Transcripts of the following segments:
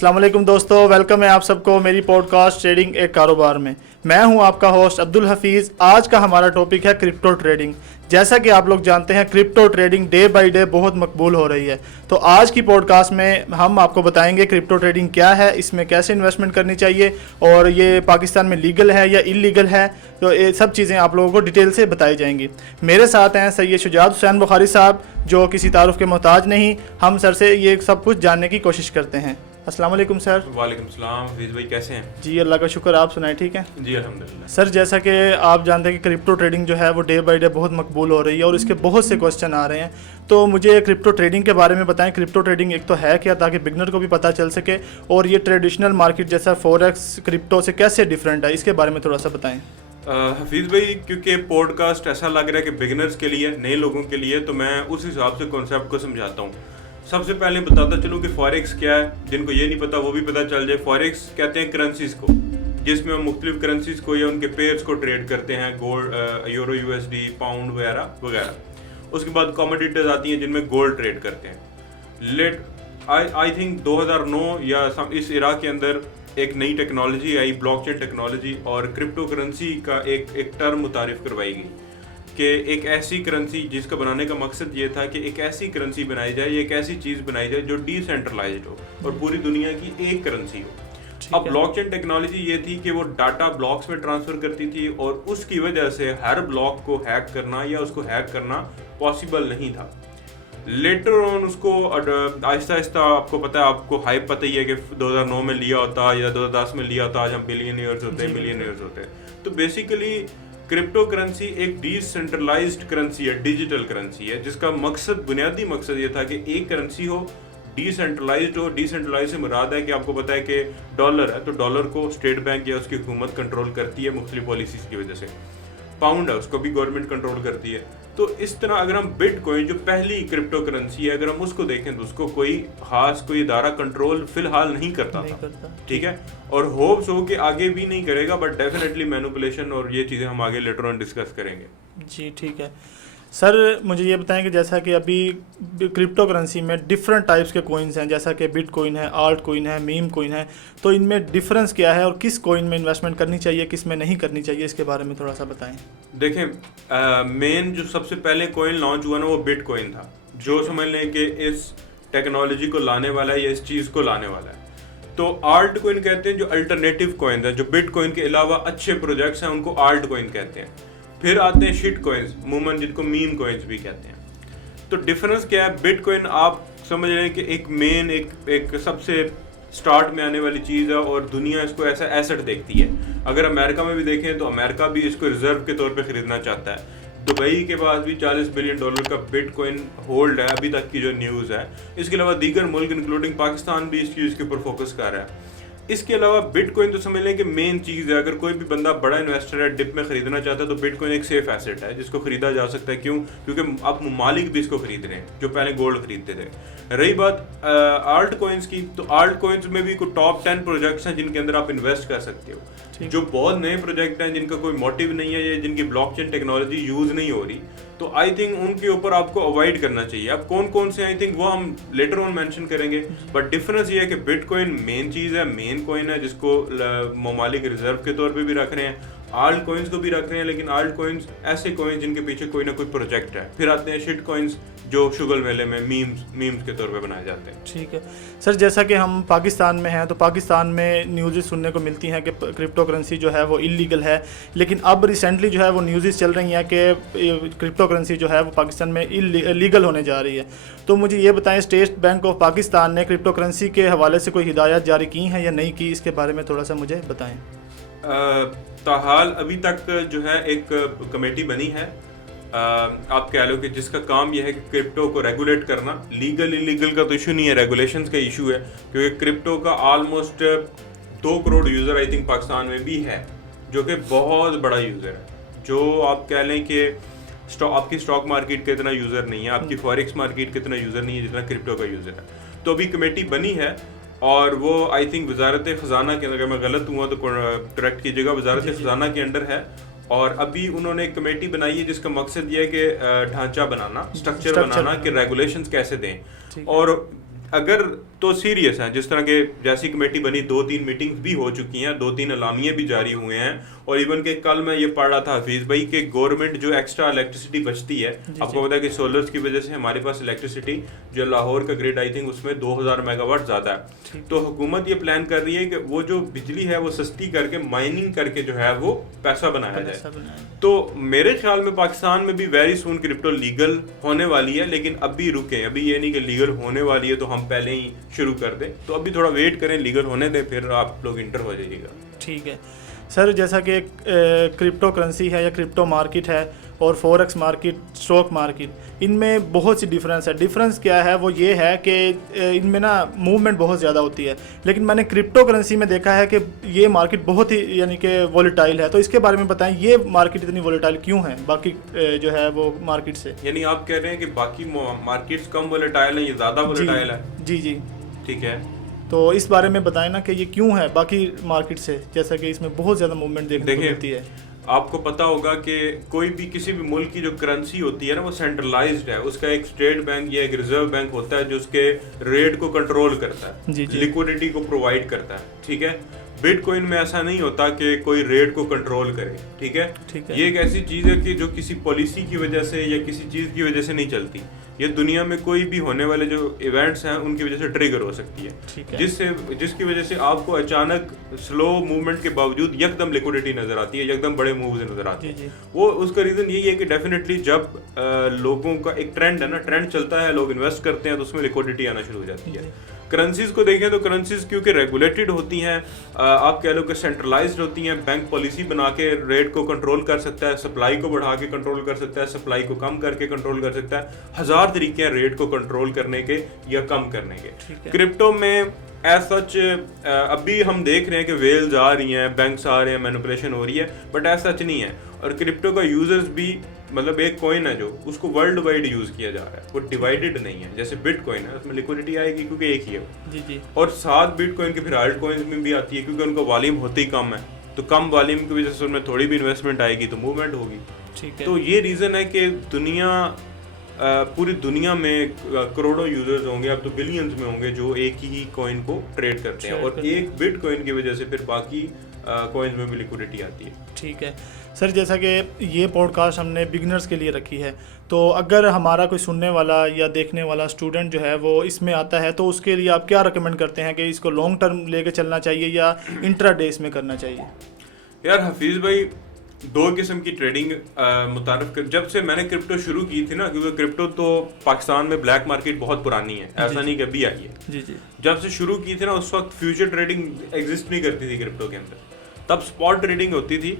अस्सलाम वालेकुम दोस्तों, वेलकम है आप सबको मेरी पॉडकास्ट ट्रेडिंग एक कारोबार में। मैं हूं आपका होस्ट अब्दुल हफीज़। आज का हमारा टॉपिक है क्रिप्टो ट्रेडिंग। जैसा कि आप लोग जानते हैं crypto trading day by day बहुत मकबूल हो रही है। तो आज की पॉडकास्ट में हम आपको बताएंगे क्रिप्टो ट्रेडिंग क्या है, इसमें कैसे इन्वेस्टमेंट करनी चाहिए और ये पाकिस्तान में लीगल है या इलीगल है। तो ये सब चीज़ें आप लोगों को डिटेल से बताई जाएंगी। मेरे साथ हैं सैयद शुजात हुसैन बुखारी साहब, जो किसी तारुफ के मोहताज नहीं। हम सर से ये सब कुछ जानने की कोशिश करते हैं। अस्सलाम वालेकुम सर। वालेकुम सलाम हफीज़ भाई, कैसे हैं? जी अल्लाह का शुक्र, आप सुनाएं ठीक है? जी अल्हम्दुलिल्लाह। सर जैसा कि आप जानते हैं कि क्रिप्टो ट्रेडिंग जो है वो डे बाय डे बहुत मकबूल हो रही है और इसके बहुत से क्वेश्चन आ रहे हैं। तो मुझे क्रिप्टो ट्रेडिंग के बारे में बताएं। क्रिप्टो ट्रेडिंग एक तो है क्या, ताकि बिगनर को भी पता चल सके, और ये ट्रेडिशनल मार्केट जैसा फॉरेक्स क्रिप्टो से कैसे डिफरेंट है, इसके बारे में थोड़ा सा बताएं। हफीज़ भाई, क्योंकि पॉडकास्ट ऐसा लग रहा है कि बिगनर्स के लिए, नए लोगों के लिए, तो मैं उस हिसाब से कॉन्सेप्ट को समझाता हूँ। सबसे पहले बताता चलूँ कि फॉरेक्स क्या है। जिनको ये नहीं पता वो भी पता चल जाए। फॉरेक्स कहते हैं करेंसीज को, जिसमें हम मुख्तलिफ करेंसीज को या उनके पेयर्स को ट्रेड करते हैं, गोल्ड, यूरो, यूएसडी, पाउंड वगैरह वगैरह। उसके बाद कमोडिटीज आती हैं जिनमें गोल्ड ट्रेड करते हैं। आई थिंक 2009 या इस इरा के अंदर एक नई टेक्नोलॉजी आई, ब्लॉकचेन टेक्नोलॉजी, और क्रिप्टो करेंसी का एक टर्म मुतारिफ करवाई गई कि एक ऐसी करेंसी जिसका बनाने का मकसद ये था कि एक ऐसी करेंसी बनाई जाए, एक ऐसी चीज़ बनाई जाए जो डिसेंट्रलाइज्ड हो और पूरी दुनिया की एक करेंसी हो। अब ब्लॉकचेन टेक्नोलॉजी ये थी कि वो डाटा ब्लॉक्स में ट्रांसफर करती थी और उसकी वजह से हर ब्लॉक को हैक करना या उसको हैक करना पॉसिबल नहीं था। लेटर ऑन उसको आहिस्ता आहिस्ता, आपको पता है, आपको हाइप पता ही है कि 2009 में लिया होता या 2010 में लिया होता, आज हम बिलियनियर्स होते हैं, मिलियनियर्स होते हैं। तो बेसिकली क्रिप्टो करेंसी एक डिसेंट्रलाइज्ड करेंसी है, डिजिटल करेंसी है, जिसका मकसद, बुनियादी मकसद ये था कि एक करेंसी हो, डिसेंट्रलाइज्ड हो। डिसेंट्रलाइज से मुराद है कि आपको पता है कि डॉलर है, तो डॉलर को स्टेट बैंक या उसकी हुकूमत कंट्रोल करती है मुख्तलिफ पॉलिसीज की वजह से। पाउंड है, उसको भी गवर्नमेंट कंट्रोल करती है। तो इस तरह अगर हम बिटकॉइन, जो पहली क्रिप्टो करेंसी है, अगर हम उसको देखें तो उसको कोई इदारा कंट्रोल फिलहाल नहीं करता था, ठीक है, और होप्स हो कि आगे भी नहीं करेगा, बट डेफिनेटली मैनिपुलेशन और ये चीज़ें हम आगे लेटर ऑन डिस्कस करेंगे। जी ठीक है सर, मुझे ये बताएं कि जैसा कि अभी क्रिप्टो करेंसी में डिफरेंट टाइप्स के कोइंस हैं, जैसा कि बिटकॉइन है, आल्ट कोइन है, मीम कोइन है, तो इनमें डिफरेंस क्या है और किस कोइन में इन्वेस्टमेंट करनी चाहिए, किस में नहीं करनी चाहिए, इसके बारे में थोड़ा सा बताएं। देखें, मेन जो सबसे पहले कोइन लॉन्च हुआ ना, वो बिटकॉइन था, जो समझ लें कि इस टेक्नोलॉजी को लाने वाला है या इस चीज़ को लाने वाला है। तो आल्ट कोइन कहते हैं जो अल्टरनेटिव कोइन है, जो बिटकॉइन के अलावा अच्छे प्रोजेक्ट्स हैं, उनको आल्ट कोइन कहते हैं। फिर आते हैं शिट कॉइन्स, मूमन, जिनको मीम कॉइन्स भी कहते हैं। तो डिफरेंस क्या है? बिटकॉइन आप समझ रहे हैं कि एक मेन, एक सबसे स्टार्ट में आने वाली चीज़ है और दुनिया इसको ऐसा एसेट देखती है। अगर अमेरिका में भी देखें तो अमेरिका भी इसको रिजर्व के तौर पे खरीदना चाहता है। दुबई के पास भी $40 बिलियन का बिटकॉइन होल्ड है, अभी तक की जो न्यूज़ है। इसके अलावा दीगर मुल्क इंक्लूडिंग पाकिस्तान भी इस चीज़ के ऊपर फोकस कर रहा है। इसके अलावा बिटकॉइन तो समझ लें कि मेन चीज़ है। अगर कोई भी बंदा बड़ा इन्वेस्टर है, डिप में खरीदना चाहता है, तो बिटकॉइन एक सेफ एसेट है जिसको खरीदा जा सकता है। क्यों? क्योंकि अब ममालिक भी इसको खरीद रहे हैं जो पहले गोल्ड खरीदते थे। रही बात आल्ट कॉइन्स की, तो आल्ट कॉइन्स में भी कोई टॉप 10 प्रोजेक्ट्स हैं जिनके अंदर आप इन्वेस्ट कर सकते हो। जो बहुत नए प्रोजेक्ट हैं, जिनका कोई मोटिव नहीं है या जिनकी ब्लॉकचेन टेक्नोलॉजी यूज़ नहीं हो रही, तो आई थिंक उनके ऊपर आपको अवॉइड करना चाहिए। अब कौन कौन से, आई थिंक वो हम लेटर ऑन मेंशन करेंगे। बट डिफरेंस ये है कि बिटकॉइन मेन चीज़ है, मेन कॉइन है, जिसको ममालिक रिजर्व के तौर पे भी रख रहे हैं, आल्ट कॉइन्स को भी रख रहे हैं, लेकिन आल्ट कॉइन्स ऐसे कॉइन्स जिनके पीछे कोई ना कोई प्रोजेक्ट है। फिर आते हैं शिट कॉइन्स, जो शुगल मेले में मीम्स के तौर पे बनाए जाते हैं। ठीक है सर, जैसा कि हम पाकिस्तान में हैं, तो पाकिस्तान में न्यूज़ सुनने को मिलती हैं कि क्रिप्टो करेंसी जो है वो इलीगल है, लेकिन अब रिसेंटली जो है वो न्यूज़ चल रही हैं कि क्रिप्टो करेंसी जो है वो पाकिस्तान में लीगल होने जा रही है। तो मुझे ये बताएं, स्टेट बैंक ऑफ पाकिस्तान ने क्रिप्टो करेंसी के हवाले से कोई हिदायत जारी की हैं या नहीं की, इसके बारे में थोड़ा सा मुझे बताएँ। ताहाल अभी तक जो है एक कमेटी बनी है, आप कह लो कि जिसका काम यह है कि क्रिप्टो को रेगुलेट करना। लीगल इलीगल का तो इशू नहीं है, रेगुलेशंस का इशू है, क्योंकि क्रिप्टो का almost 2 crore user I think Pakistan में भी है, जो कि बहुत बड़ा यूज़र है। जो आप कह लें कि आपकी स्टॉक मार्केट का इतना यूज़र नहीं है, आपकी फॉरेक्स मार्केट का इतना यूज़र नहीं है जितना क्रिप्टो का यूज़र है। तो अभी कमेटी बनी है और वो आई थिंक वजारत ख़जाना के, अगर मैं गलत हुआ तो करेक्ट कीजिएगा, वजारत ख़जाना के अंडर है। और अभी उन्होंने एक कमेटी बनाई है जिसका मकसद ये है कि ढांचा बनाना, स्ट्रक्चर बनाना कि रेगुलेशंस कैसे दें। और अगर तो सीरियस हैं। जिस तरह के जैसी कमेटी बनी 2-3 मीटिंग्स भी हो चुकी हैं, 2-3 अलामिये भी जारी हुए हैं, और इवन के कल मैं ये पढ़ रहा था हफीज़ भाई कि गवर्नमेंट जो एक्स्ट्रा इलेक्ट्रिसिटी बचती है, आपको पता है कि सोलर्स की वजह से हमारे पास इलेक्ट्रिसिटी जो लाहौर का ग्रिड आई थिंक उसमें 2000 मेगावाट ज़्यादा है। तो हुकूमत ये प्लान कर रही है कि वो जो बिजली है वो सस्ती करके माइनिंग करके जो है वो पैसा बनाया जाए। तो मेरे ख्याल में पाकिस्तान में भी वेरी सून क्रिप्टो लीगल होने वाली है, लेकिन अभी रुके, अभी ये नहीं कि लीगल होने वाली है तो हम पहले ही शुरू कर दें। तो अभी थोड़ा वेट करें, लीगल होने दें, फिर आप लोग इंटर हो जाइएगा। ठीक है सर, जैसा कि क्रिप्टो करेंसी है या क्रिप्टो मार्केट है और फॉरेक्स मार्केट, स्टॉक मार्केट, इनमें बहुत सी डिफरेंस है। डिफरेंस क्या है? वो ये है कि इनमें ना मूवमेंट बहुत ज़्यादा होती है, लेकिन मैंने क्रिप्टो करेंसी में देखा है कि ये मार्केट बहुत ही यानी कि वॉलेटाइल है। तो इसके बारे में बताएं, ये मार्केट इतनी वॉलेटाइल क्यों है बाकी जो है वो मार्केट से? यानी आप कह रहे हैं कि बाकी मार्केट्स कम वॉलेटाइल है, ये ज़्यादा वॉलेटाइल है? जी जी, ठीक है। तो इस बारे में बताएं ना कि ये क्यों है बाकी मार्केट से, जैसा कि इसमें बहुत ज़्यादा मूवमेंट देखने को मिलती है। आपको पता होगा कि कोई भी किसी भी मुल्क की जो करेंसी होती है ना वो सेंट्रलाइज्ड है, उसका एक स्टेट बैंक या एक रिजर्व बैंक होता है जो उसके रेट को कंट्रोल करता है, लिक्विडिटी को प्रोवाइड करता है। ठीक है, बिटकॉइन में ऐसा नहीं होता कि कोई रेट को कंट्रोल करे। ठीक है, ये एक ऐसी चीज है कि जो किसी पॉलिसी की वजह से या किसी चीज की वजह से नहीं चलती, ये दुनिया में कोई भी होने वाले जो इवेंट्स हैं उनकी वजह से ट्रिगर हो सकती है, जिसकी वजह से आपको अचानक स्लो मूवमेंट के बावजूद यकदम लिक्विडिटी नजर आती है, यकदम बड़े मूव्स नजर आते हैं। वो उसका रीजन यही है कि डेफिनेटली जब लोगों का एक ट्रेंड है ना, ट्रेंड चलता है, लोग इन्वेस्ट करते हैं तो उसमें लिक्विडिटी आना शुरू हो जाती है। करेंसीज को देखें तो करेंसीज क्योंकि रेगुलेटेड होती हैं, आप कह लो कि सेंट्रलाइज्ड होती हैं, बैंक पॉलिसी बना के रेट को कंट्रोल कर सकता है, सप्लाई को बढ़ा के कंट्रोल कर सकता है, सप्लाई को कम करके कंट्रोल कर सकता है। हजार तरीके हैं रेट को कंट्रोल करने के या कम करने के। क्रिप्टो में एज सच अभी हम देख रहे हैं कि वेल्स आ रही हैं, बैंक्स आ रहे हैं, मैनिपुलेशन हो रही है, बट एज सच नहीं है। और क्रिप्टो का यूजर्स भी मतलब एक कॉइन है जो उसको वर्ल्ड वाइड यूज किया जा रहा है, वो डिवाइडेड नहीं है। जैसे बिटकॉइन है उसमें लिक्विडिटी आएगी क्योंकि एक ही है जी जी, और साथ बिटकॉइन के फिर आल्ट कॉइन्स में भी आती है क्योंकि उनका वॉल्यूम होते ही कम है, तो कम वॉल्यूम की वजह से उनमें थोड़ी भी इन्वेस्टमेंट आएगी तो मूवमेंट होगी। ठीक है, तो ये रीजन है कि पूरी दुनिया में करोड़ों यूजर्स होंगे, अब तो बिलियंस में होंगे जो एक ही कॉइन को ट्रेड करते हैं, और एक बिटकॉइन की वजह से फिर बाकी कॉइन्स में भी लिक्विडिटी आती है। ठीक है सर, जैसा कि ये पॉडकास्ट हमने बिगिनर्स के लिए रखी है, तो अगर हमारा कोई सुनने वाला या देखने वाला स्टूडेंट जो है वो इसमें आता है तो उसके लिए आप क्या रिकमेंड करते हैं कि इसको लॉन्ग टर्म लेके चलना चाहिए या इंट्राडे इसमें करना चाहिए? यार हफीज़ भाई, दो किस्म की ट्रेडिंग मुतारफ कर, जब से मैंने क्रिप्टो शुरू की थी ना, क्योंकि क्रिप्टो तो पाकिस्तान में ब्लैक मार्केट बहुत पुरानी है, ऐसा नहीं कि अभी आई है। जी जी, जब से शुरू की थी ना उस वक्त फ्यूचर ट्रेडिंग एग्जिस्ट नहीं करती थी क्रिप्टो के अंदर, तब स्पॉट ट्रेडिंग होती थी।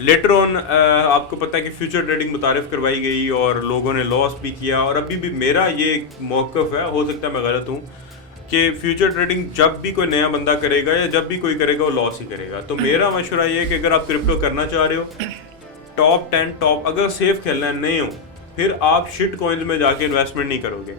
लेटर ऑन आपको पता है कि फ्यूचर ट्रेडिंग मुतारिफ करवाई गई और लोगों ने लॉस भी किया, और अभी भी मेरा ये मौक़िफ़ है, हो सकता है मैं गलत हूँ, कि फ्यूचर ट्रेडिंग जब भी कोई नया बंदा करेगा या जब भी कोई करेगा वो लॉस ही करेगा। तो मेरा मशवरा ये है कि अगर आप क्रिप्टो करना चाह रहे हो, टॉप 10 अगर सेफ खेलना है नहीं हो, फिर आप शिट कॉइन्स में जाके इन्वेस्टमेंट नहीं करोगे।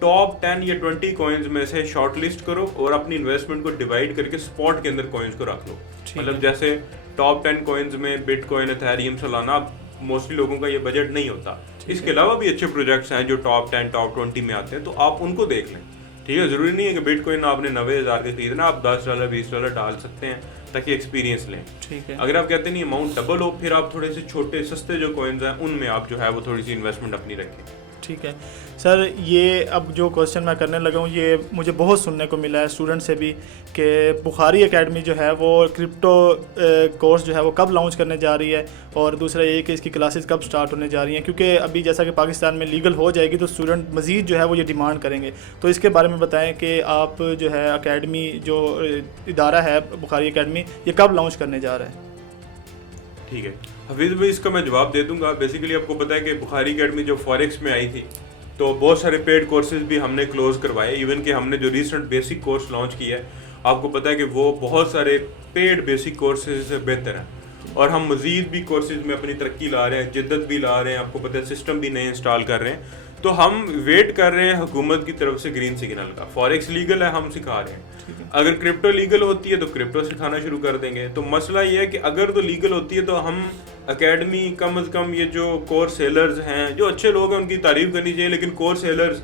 टॉप 10 या 20 कॉइन्स में से शॉर्ट लिस्ट करो और अपनी इन्वेस्टमेंट को डिवाइड करके स्पॉट के अंदर कॉइन्स को रख लो। मतलब जैसे टॉप 10 कॉइन्स में बिटकॉइन, इथेरियम, सोलाना, मोस्टली लोगों का ये बजट नहीं होता। इसके अलावा भी अच्छे प्रोजेक्ट्स हैं जो टॉप 10, टॉप 20 में आते हैं, तो आप उनको देख लें। ठीक है, ज़रूरी नहीं है कि बिटकॉइन आपने 90,000 के खरीदना, आप $10, $20 डाल सकते हैं ताकि एक्सपीरियंस लें। ठीक है, अगर आप कहते नहीं अमाउंट डबल हो, फिर आप थोड़े से छोटे सस्ते जो कॉइन्स हैं उनमें आप जो है वो थोड़ी सी इन्वेस्टमेंट अपनी रखें। ठीक है सर, ये अब जो क्वेश्चन मैं करने लगा हूँ ये मुझे बहुत सुनने को मिला है स्टूडेंट से भी कि बुखारी एकेडमी जो है वो क्रिप्टो कोर्स जो है वो कब लॉन्च करने जा रही है, और दूसरा ये कि इसकी क्लासेस कब स्टार्ट होने जा रही हैं, क्योंकि अभी जैसा कि पाकिस्तान में लीगल हो जाएगी तो स्टूडेंट मज़ीद जो है वो ये डिमांड करेंगे। तो इसके बारे में बताएं कि आप जो है एकेडमी, जो इदारा है बुखारी एकेडमी, ये कब लॉन्च करने जा रहा है? ठीक है हफीज़ भाई, इसका मैं जवाब दे दूंगा। बेसिकली आपको पता है कि बुखारी एकेडमी जो फॉरेक्स में आई थी तो बहुत सारे पेड कोर्सेज भी हमने क्लोज करवाए। इवन कि हमने जो रिसेंट बेसिक कोर्स लॉन्च किया है, आपको पता है कि वो बहुत सारे पेड बेसिक कोर्सेज से बेहतर हैं, और हम मज़ीद भी कोर्सेज में अपनी तरक्की ला रहे हैं, जिद्दत भी ला रहे हैं, आपको पता है सिस्टम भी नए इंस्टॉल कर रहे हैं। तो हम वेट कर रहे हैं हुकूमत की तरफ से ग्रीन सिग्नल का। फॉरेक्स लीगल है, हम सिखा रहे हैं। अगर क्रिप्टो लीगल होती है तो क्रिप्टो सिखाना शुरू कर देंगे। तो मसला ये है कि अगर तो लीगल होती है तो हम एकेडमी कम अज़ कम ये जो कोर्स सेलर्स हैं, जो अच्छे लोग हैं उनकी तारीफ करनी चाहिए, लेकिन कोर्स सेलर्स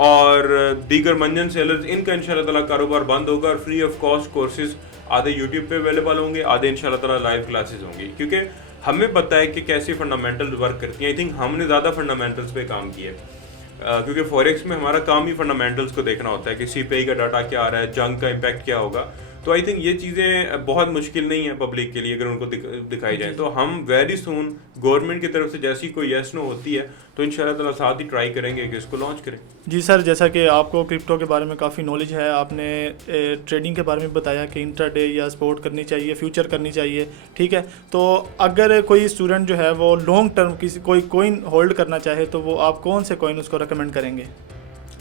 और दीगर मंजन सेलर्स, इनका इंशाल्लाह ताला कारोबार बंद होगा और फ्री ऑफ कॉस्ट कोर्सेज आधे यूट्यूब पे अवेलेबल होंगे, आधे इंशाल्लाह ताला लाइव क्लासेस होंगी, क्योंकि हमें पता है कि कैसे फंडामेंटल्स वर्क करती हैं। आई थिंक हमने ज़्यादा फंडामेंटल्स पे काम किया है, क्योंकि फॉरेक्स में हमारा काम ही फंडामेंटल्स को देखना होता है कि सीपीआई का डाटा क्या आ रहा है, जंग का इम्पैक्ट क्या होगा। तो आई थिंक ये चीज़ें बहुत मुश्किल नहीं है पब्लिक के लिए अगर उनको दिखाई जाए। तो हम वेरी सून गवर्नमेंट की तरफ से जैसी कोई येस नो होती है तो इंशाल्लाह ताला साथ ही ट्राई करेंगे कि इसको लॉन्च करें। जी सर, जैसा कि आपको क्रिप्टो के बारे में काफ़ी नॉलेज है, आपने ट्रेडिंग के बारे में बताया कि इंट्राडे या स्पॉट करनी चाहिए, फ्यूचर करनी चाहिए, ठीक है। तो अगर कोई स्टूडेंट जो है वो लॉन्ग टर्म किसी कोई कॉइन होल्ड करना चाहे तो वो आप कौन से कॉइन उसको रेकमेंड करेंगे?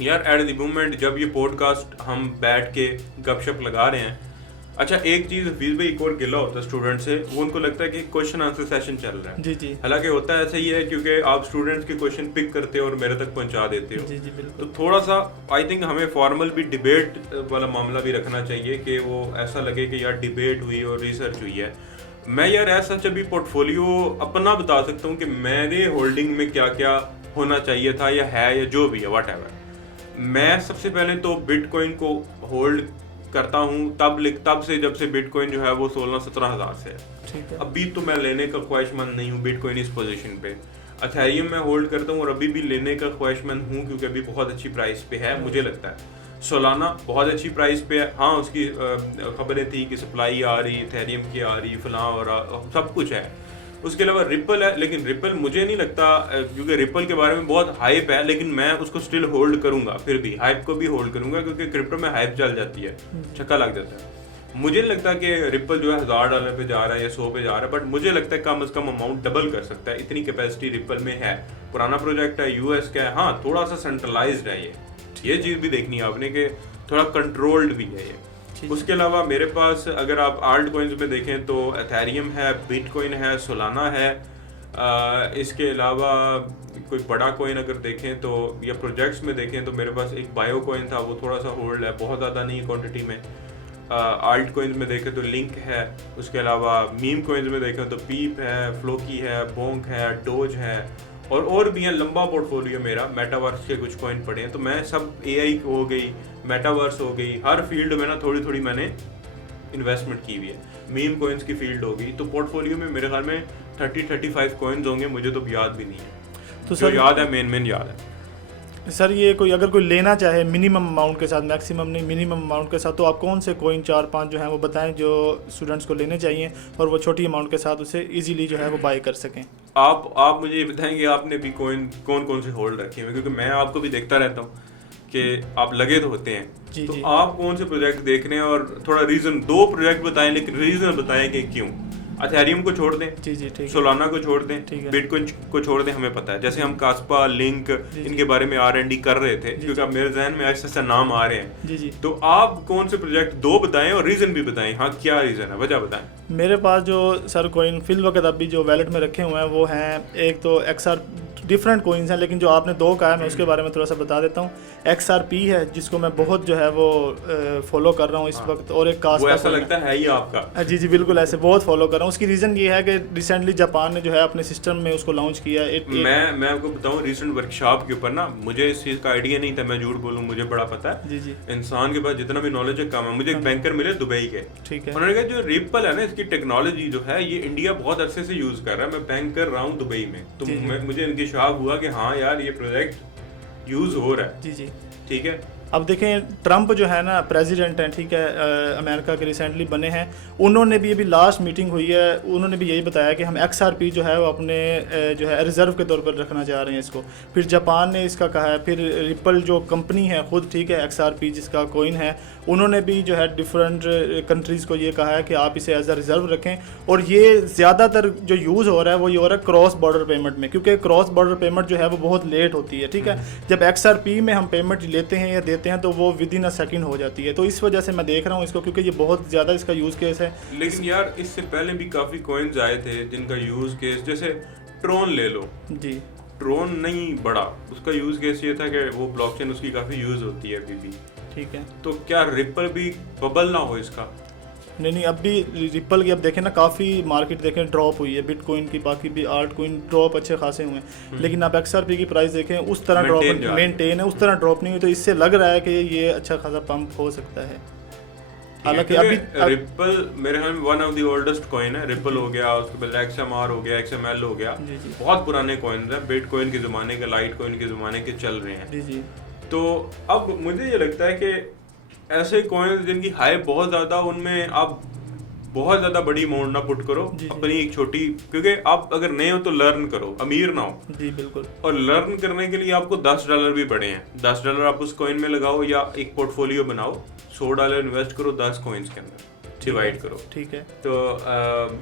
यार एट द मोमेंट जब ये पॉडकास्ट हम बैठ के गपशप लगा रहे हैं, अच्छा एक चीज हफीज भाई एक और गिला होता है स्टूडेंट से, वो उनको लगता है कि क्वेश्चन आंसर सेशन चल रहा है। जी जी। हालांकि होता है ऐसा ही है, क्योंकि आप स्टूडेंट्स के क्वेश्चन पिक करते हो और मेरे तक पहुंचा देते हो। जी जी बिल्कुल। तो थोड़ा सा आई थिंक हमें फॉर्मल भी डिबेट वाला मामला भी रखना चाहिए कि वो ऐसा लगे कि यार डिबेट हुई और रिसर्च हुई है। मैं यार ऐसा अभी पोर्टफोलियो अपना बता सकता हूँ कि मेरे होल्डिंग में क्या क्या होना चाहिए था या है या जो भी है वट एवर। मैं सबसे पहले तो बिटकॉइन को होल्ड करता हूँ तब से जब से बिटकॉइन जो है वो 16-17 हज़ार से है। ठीक है। अभी तो मैं लेने का ख्वाहिशमंद नहीं हूँ बिटकॉइन इस पोजीशन पे। अथेरियम मैं होल्ड करता हूँ और अभी भी लेने का ख्वाहिशमंद हूँ क्योंकि अभी बहुत अच्छी प्राइस पे है मुझे लगता है। सोलाना बहुत अच्छी प्राइस पे है, हाँ उसकी खबरें थी कि सप्लाई आ रही, एथेरियम की आ रही, फलां और सब कुछ है। उसके अलावा रिपल है, लेकिन रिपल मुझे नहीं लगता, क्योंकि रिपल के बारे में बहुत हाइप है, लेकिन मैं उसको स्टिल होल्ड करूंगा, फिर भी हाइप को भी होल्ड करूंगा क्योंकि क्रिप्टो में हाइप चल जाती है, छक्का लग जाता है। मुझे नहीं लगता कि रिपल जो है $1000 पे जा रहा है या 100 पे जा रहा है, बट मुझे लगता है कम से कम अमाउंट डबल कर सकता है, इतनी कैपेसिटी रिपल में है। पुराना प्रोजेक्ट है, यूएस का है, हाँ थोड़ा सा सेंट्रलाइज्ड है ये चीज़ भी देखनी है आपने कि थोड़ा कंट्रोल्ड भी है ये। उसके अलावा मेरे पास अगर आप आल्ट कॉइन्स में देखें तो एथेरियम है, बिटकॉइन है, सोलाना है, इसके अलावा कोई बड़ा कॉइन अगर देखें तो या प्रोजेक्ट्स में देखें तो मेरे पास एक बायो कॉइन था, वो थोड़ा सा होल्ड है, बहुत ज़्यादा नहीं क्वांटिटी में। आल्ट कॉइन्स में देखें तो लिंक है, उसके अलावा मीम कॉइन्स में देखें तो पीप है, फ्लोकी है, बोंक है, डोज है और भी हैं। लंबा पोर्टफोलियो मेरा, मेटावर्स के कुछ कॉइन पड़े हैं, तो मैं सब एआई हो गई, मेटावर्स हो गई, हर फील्ड में ना थोड़ी थोड़ी मैंने इन्वेस्टमेंट की हुई है। मीम कॉइन्स की फील्ड होगी, तो पोर्टफोलियो में मेरे ख्याल में 30-35 कॉइन्स होंगे, मुझे तो याद भी नहीं है। तो सर याद है मेन याद है। सर ये कोई अगर कोई लेना चाहे मिनिमम अमाउंट के साथ, मैक्सिमम नहीं मिनिमम अमाउंट के साथ, तो आप कौन से कॉइन 4-5 जो हैं वो बताएं जो स्टूडेंट्स को लेने चाहिए और वो छोटी अमाउंट के साथ उसे इजीली जो है वो बाय कर सकें? आप मुझे ये बताएंगे आपने भी कॉइन कौन से होल्ड रखे हैं, क्योंकि मैं आपको भी देखता रहता हूँ कि आप लगे तो होते हैं। जी, तो जी। आप कौन से प्रोजेक्ट देख रहे हैं और थोड़ा रीजन, 2 प्रोजेक्ट बताएं लेकिन रीजन बताएं कि क्यों। एथेरियम को छोड़ दें, जी जी ठीक है, सोलाना को छोड़ दें, ठीक है, बिटकॉइन को छोड़ दें, हमें पता है। जैसे हम कास्पा, लिंक, इनके बारे में R&D कर रहे थे, क्योंकि अब मेरे जहन में ऐसा नाम आ रहे हैं। जी जी। तो आप कौन से प्रोजेक्ट 2 बताएं और रीजन भी बताएं, हाँ क्या रीजन है, वजह बताएं। मेरे पास जो सर कॉइन फिल वक्त अभी जो वैलेट में रखे हुए हैं वो हैं, एक तो XR डिफरेंट कॉइन्स हैं, लेकिन जो आपने 2 कहा है मैं उसके बारे में थोड़ा सा बता देता हूँ। XRP है जिसको मैं बहुत जो है वो फॉलो कर रहा हूँ इस वक्त, और एक कास्पा, वो ऐसा लगता है ही आपका। जी जी बिल्कुल ऐसे बहुत फॉलो कर रहा हूँ। उसकी रीज़न ये है कि रिसेंटली जापान ने जो है अपने सिस्टम में उसको लॉन्च किया। मैं आपको बताऊँ, रिसेंट वर्कशॉप के ऊपर ना मुझे इस चीज़ का आइडिया नहीं था, मैं झूठ बोलूँ मुझे बड़ा पता है। जी जी। इंसान के पास जितना भी नॉलेज है कम है। मुझे एक बैंकर मिले दुबई के, ठीक है, उन्होंने कहा जो रिपल है ना, इसकी टेक्नोलॉजी जो है ये इंडिया बहुत अरसे से यूज कर रहा है, मैं बैंक कर रहा हूँ दुबई में, तो मुझे इनकी शाख हुआ कि हाँ यार ये प्रोजेक्ट यूज हो रहा है। जी जी ठीक है। अब देखें ट्रम्प जो है ना प्रेसिडेंट हैं, ठीक है, अमेरिका के रिसेंटली बने हैं, उन्होंने भी अभी लास्ट मीटिंग हुई है, उन्होंने भी यही बताया कि हम XRP जो है वो अपने जो है रिजर्व के तौर पर रखना चाह रहे हैं इसको। फिर जापान ने इसका कहा है, फिर रिपल जो कंपनी है खुद, ठीक है, XRP जिसका कॉइन है, उन्होंने भी जो है डिफरेंट कंट्रीज़ को ये कहा है कि आप इसे एज अ रिज़र्व रखें। और ये ज़्यादातर जो यूज़ हो रहा है वो ये हो रहा है क्रॉस बॉर्डर पेमेंट में, क्योंकि क्रॉस बॉर्डर पेमेंट जो है वो बहुत लेट होती है, ठीक है। जब XRP में हम पेमेंट लेते हैं या देते हैं तो वो विद इन अ सेकंड हो जाती है, तो इस वजह से मैं देख रहा हूँ इसको, क्योंकि ये बहुत ज़्यादा इसका यूज़ केस है। लेकिन यार इससे पहले भी काफ़ी कॉइन्स आए थे जिनका यूज़ केस, जैसे ट्रोन ले लो जी, ट्रोन नहीं बड़ा, उसका यूज़ केस ये था कि वो ब्लॉकचेन उसकी काफ़ी यूज़ होती है अभी भी, ठीक है। तो क्या रिपल भी बबल ना हो इसका? नहीं अभी रिपल की अब देखें ना काफ़ी मार्केट देखें ड्रॉप हुई है, बिटकॉइन की, बाकी भी आल्ट कॉइन ड्रॉप अच्छे खासे हुए हैं, लेकिन आप XRP की प्राइस देखें उस तरह ड्रॉप मेंटेन है, उस तरह ड्रॉप नहीं हुई, तो इससे लग रहा है कि ये अच्छा खासा पंप हो सकता है। हालांकि अभी रिपल मेरे ख्याल में one of the oldest coin है, रिपल हो गया, उसके बाद XMR हो गया, XML हो गया, बहुत पुराने कॉइन है, बिटकॉइन के ज़माने के, लाइट कॉइन के ज़माने के चल रहे हैं। जी। तो अब मुझे ये लगता है कि ऐसे कॉइन जिनकी हाइप बहुत ज़्यादा, उनमें आप बहुत ज़्यादा बड़ी अमाउंट ना पुट करो, अपनी एक छोटी, क्योंकि आप अगर नए हो तो लर्न करो, अमीर ना हो। जी बिल्कुल। और लर्न करने के लिए आपको $10 भी पड़े हैं, $10 आप उस कॉइन में लगाओ या एक पोर्टफोलियो बनाओ, $100 इन्वेस्ट करो 10 कॉइन्स के अंदर, डिवाइड करो, ठीक है। तो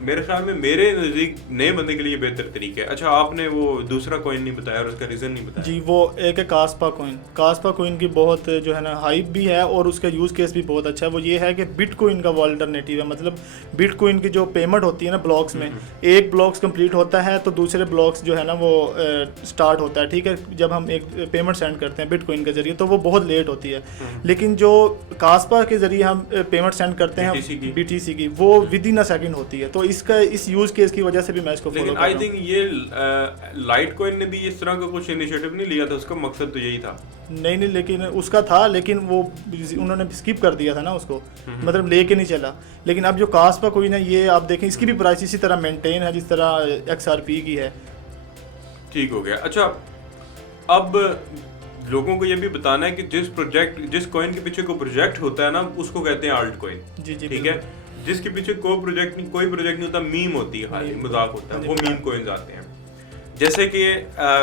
मेरे ख्याल में मेरे नज़दीक नए बंदे के लिए बेहतर तरीका है। अच्छा, आपने वो दूसरा कॉइन नहीं बताया और उसका रीज़न नहीं बताया। जी, वो एक है कास्पा कॉइन। कास्पा कॉइन की बहुत जो है ना हाइप भी है और उसका यूज़ केस भी बहुत अच्छा है। वो ये है कि बिटकॉइन का वो अल्टरनेटिव है, मतलब बिटकॉइन की जो पेमेंट होती है ना ब्लॉक्स में, एक ब्लॉक्स कंप्लीट होता है तो दूसरे ब्लॉक्स जो है ना वो स्टार्ट होता है, ठीक है। जब हम एक पेमेंट सेंड करते हैं बिटकॉइन के जरिए तो वो बहुत लेट होती है, लेकिन जो कास्पा के जरिए हम पेमेंट सेंड करते हैं BTC की, वो विद इन अ सेकंड होती है। तो इसका इस यूज केस की वजह से भी मैं इसको फॉलो कर रहा हूं। लेकिन आई थिंक ये लाइट कॉइन ने भी इस तरह का कुछ इनिशिएटिव नहीं लिया था, उसका मकसद तो यही था। नहीं, लेकिन उसका था, लेकिन वो उन्होंने स्किप कर दिया था ना उसको, मतलब लेके नहीं चला। लेकिन अब जो कास्पा कॉइन है ये आप देखें, इसकी भी प्राइस इसी तरह मेंटेन है जिस तरह XRP की है। ठीक हो गया। अच्छा, अब लोगों को ये भी बताना है कि जिस कॉइन के पीछे कोई प्रोजेक्ट होता है ना, उसको कहते हैं आल्ट कॉइन। जी, ठीक है। जिसके पीछे कोई प्रोजेक्ट नहीं होता, मीम होती है, खाली मजाक होता है, वो मीम कॉइन्स आते हैं। जैसे कि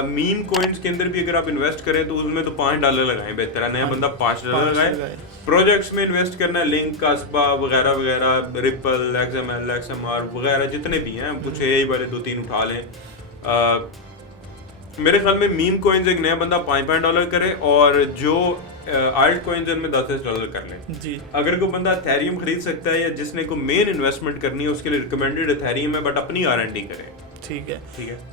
मीम कॉइन्स के अंदर भी अगर आप इन्वेस्ट करें तो उसमें तो $5 लगाएं, बेहतर है। नया बंदा $5 लगाए। प्रोजेक्ट्स में इन्वेस्ट करना है, लिंक, कास्पा वगैरह वगैरह, रिपल, XML, XMR वगैरह जितने भी हैं, कुछ AI वाले 2-3 उठा लें। मेरे ख्याल में मीम कॉइन्स एक नया बंदा $5 करे और जो आल्ट कॉइन्स में $10 कर लें। जी। अगर कोई बंदा एथेरियम खरीद सकता है या जिसने को मेन इन्वेस्टमेंट करनी है, उसके लिए रिकमेंडेड एथेरियम है, बट अपनी R&D करें। ठीक है।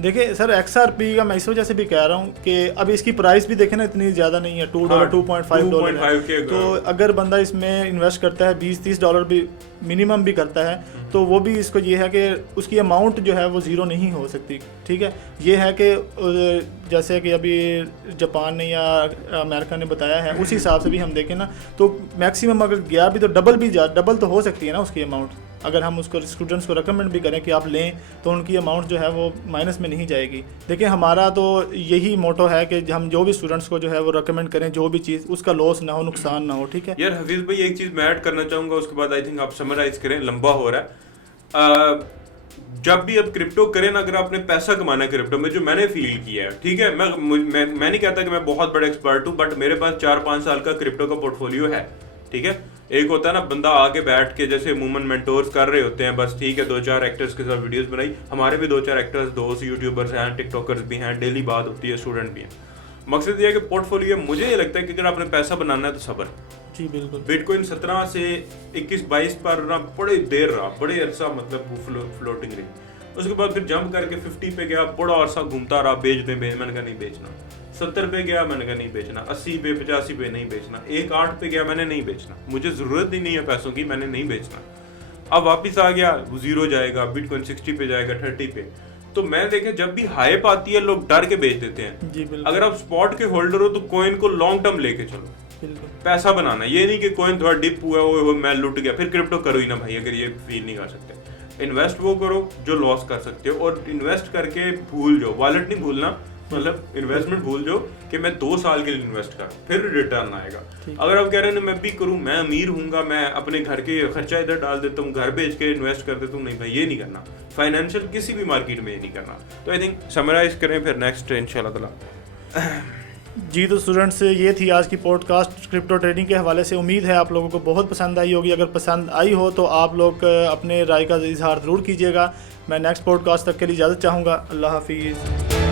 देखिए सर, XRP का मैं इस वजह से भी कह रहा हूँ कि अब इसकी प्राइस भी देखें ना इतनी ज़्यादा नहीं है, $2 $2.5 है। तो अगर बंदा इसमें इन्वेस्ट करता है $20-30 भी मिनिमम भी करता है, तो वो भी इसको ये है कि उसकी अमाउंट जो है वो ज़ीरो नहीं हो सकती, ठीक है। ये है कि जैसे कि अभी जापान ने या अमेरिका ने बताया है, उसी हिसाब से भी हम देखें ना तो मैक्सिमम अगर गया भी तो डबल तो हो सकती है ना उसकी अमाउंट। अगर हम उसको स्टूडेंट्स को रिकमेंड भी करें कि आप लें तो उनकी अमाउंट जो है वो माइनस में नहीं जाएगी। देखिए, हमारा तो यही मोटो है कि हम जो भी स्टूडेंट्स को जो है वो रिकमेंड करें, जो भी चीज़ उसका लॉस ना हो, नुकसान ना हो, ठीक है। यार हफीज़ भाई, एक चीज़ मैं ऐड करना चाहूँगा, उसके बाद आई थिंक आप समराइज करें, लंबा हो रहा है। जब भी आप क्रिप्टो करें ना, अगर आपने पैसा कमाना है क्रिप्टो में, जो मैंने फील किया है, ठीक है, मैं नहीं कहता कि मैं बहुत बड़ा एक्सपर्ट हूँ, बट मेरे पास 4-5 साल का क्रिप्टो का पोर्टफोलियो है, ठीक है। एक होता है ना बंदा आके बैठ के, जैसे अमूमन मेंटोर्स कर रहे होते हैं, बस ठीक है, 2-4 एक्टर्स के साथ वीडियोस बनाई। हमारे भी 2-4 एक्टर्स, दोस्त, यूट्यूबर्स हैं, टिकटॉकर्स भी हैं, डेली बात होती है, स्टूडेंट भी हैं। मकसद ये है कि पोर्टफोलियो, मुझे ये लगता है कि अगर आपने पैसा बनाना है तो सब्र। जी बिल्कुल। बिटकॉइन 17 से 21-22 पर ना बड़े देर रहा, बड़े अरसा, मतलब वो फ्लोटिंग रही। उसके बाद फिर जंप करके 50 पे गया, बड़ा अरसा घूमता रहा, बेच दे, मैंने कहा नहीं बेचना। 70 पे गया, मैंने कहा नहीं बेचना। 80 पे, 85 पे नहीं बेचना। 1.8 पे गया, मैंने नहीं बेचना, मुझे जरूरत ही नहीं है पैसों की, मैंने नहीं बेचना। अब वापिस आ गया, जीरो जाएगा, बिटकॉइन 60 पे जाएगा, 30 पे। तो मैं देखे जब भी हाइप आती है लोग डर के बेच देते हैं। अगर आप स्पॉट के होल्डर हो तो कॉइन को लॉन्ग टर्म लेके चलो, पैसा बनाना। ये नहीं कि कॉइन थोड़ा डिप हुआ वो मैं लुट गया, फिर क्रिप्टो करो ही ना भाई, अगर ये फील नहीं कर सकते। इन्वेस्ट वो करो जो लॉस कर सकते हो, और इन्वेस्ट करके भूल जाओ, वॉलेट नहीं भूलना, मतलब इन्वेस्टमेंट भूल जाओ कि मैं 2 साल के लिए इन्वेस्ट करूं, फिर रिटर्न आएगा। अगर आप कह रहे हैं मैं भी करूं, मैं अमीर हूंगा, मैं अपने घर के खर्चा इधर डाल देता हूं, घर बेच के इन्वेस्ट कर देता हूं, नहीं भाई ये नहीं करना। फाइनेंशियल किसी भी मार्केट में ये नहीं करना। तो आई थिंक समराइज करें, फिर नेक्स्ट इंशाल्लाह ताला। जी, तो स्टूडेंट्स, ये थी आज की पॉडकास्ट क्रिप्टो ट्रेडिंग के हवाले से। उम्मीद है आप लोगों को बहुत पसंद आई होगी। अगर पसंद आई हो तो आप लोग अपने राय का इजहार ज़रूर कीजिएगा। मैं नेक्स्ट पॉडकास्ट तक के लिए इजाज़त चाहूँगा। अल्लाह हाफिज़।